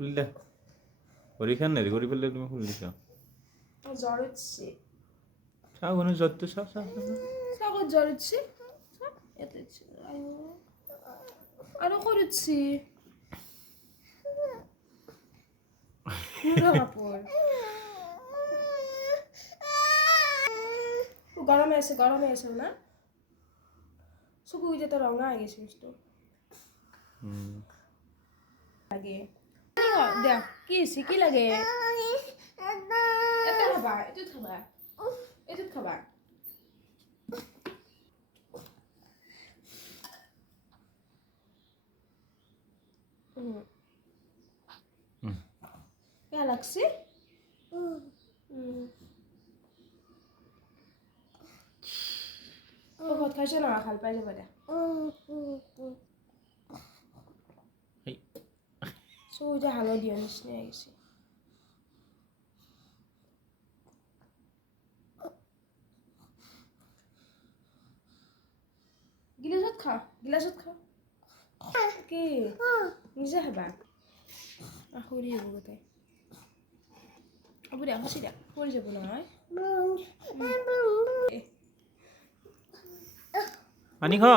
খুলি দে ভৰিখন হেৰি কৰি পেলাই তুমি খুলি দিছা জ্বৰ উঠিছে চাওঁ কোনো জ্বৰটো চাওঁ ক'ত জ্বৰ উঠিছে ইয়াতে উঠিছে আৰু ক'ত উঠিছে মোৰো কাপোৰ গৰমে আছে না চকুকেইটা ৰঙা হৈ গৈছে বস্তু লাগে দিয়া কি হৈছে কি লাগে এটা খাবা এইটোত খাবা বেয়া লাগছে ঔষধ খাইছে না ভাল পাই যাবা দে চকুকেইটা হালধীয়া নিচিনা হৈ গৈছে গিলাচত খা কি নিজে খাবা আখৰি হ'ব গোটেই হ'ব দিয়া খচি দিয়া পৰি যাব নহয় পানী খা